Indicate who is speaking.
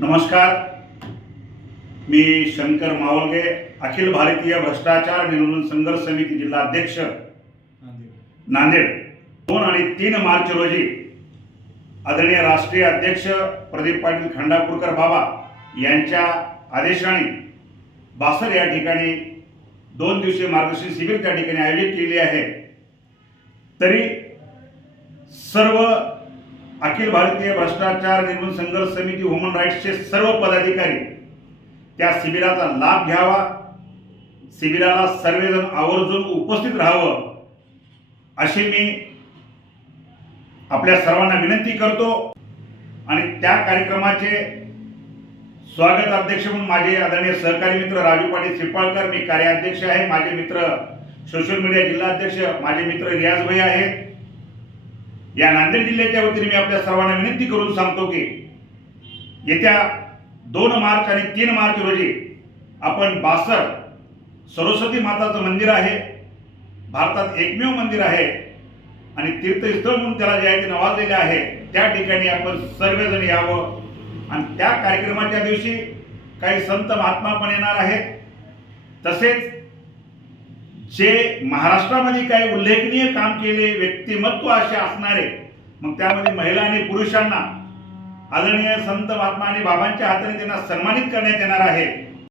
Speaker 1: नमस्कार. मी शंकर मावलगे अखिल भारतीय भ्रष्टाचार निर्मूलन संघर्ष समिती जिल्हा अध्यक्ष नांदेड. दोन आणि तीन मार्च रोजी आदरणीय राष्ट्रीय अध्यक्ष प्रदीप पाटील खंडापूरकर बाबा यांच्या आदेशाने बासर या ठिकाणी दोन दिवसीय मार्गदर्शन शिबिर त्या ठिकाणी आयोजित केले आहे. तरी सर्व अखिल भारतीय भ्रष्टाचार निर्मूलन संघर्ष समिती ह्युमन राईट्सचे सर्व पदाधिकारी त्या शिबिराचा लाभ घ्यावा. शिबिराला सर्वजण आवर्जून उपस्थित राहावं. अशी मी आपल्या सर्वांना विनंती करतो. आणि त्या कार्यक्रमाचे स्वागत अध्यक्ष म्हणून माझे आदरणीय सहकारी मित्र राजू पाटील शिपाळकर मी कार्याध्यक्ष आहे. माझे मित्र सोशल मीडिया जिल्हा अध्यक्ष माझे मित्र रियाज भाई आहेत. या नांदेड जिल्ह्याच्या वतीने मी आपल्या सर्वांना विनंती करून सांगतो की येत्या दोन मार्च आणि तीन मार्च रोजी आपण बासर सरस्वती माताचं मंदिर आहे भारतात एकमेव मंदिर आहे आणि तीर्थस्थळ म्हणून त्याला जे आहे ते नवाजलेले आहे त्या ठिकाणी आपण सर्वजण यावं. आणि त्या कार्यक्रमाच्या दिवशी काही संत महात्मा पण येणार आहेत. तसेच जे महाराष्ट्रामध्ये काही उल्लेखनीय काम केले व्यक्तिमत्व असे असणारे मग त्यामध्ये महिला आणि पुरुषांना आदरणीय संत महात्मा आणि बाबांच्या हाताने त्यांना सन्मानित करण्यात येणार आहे.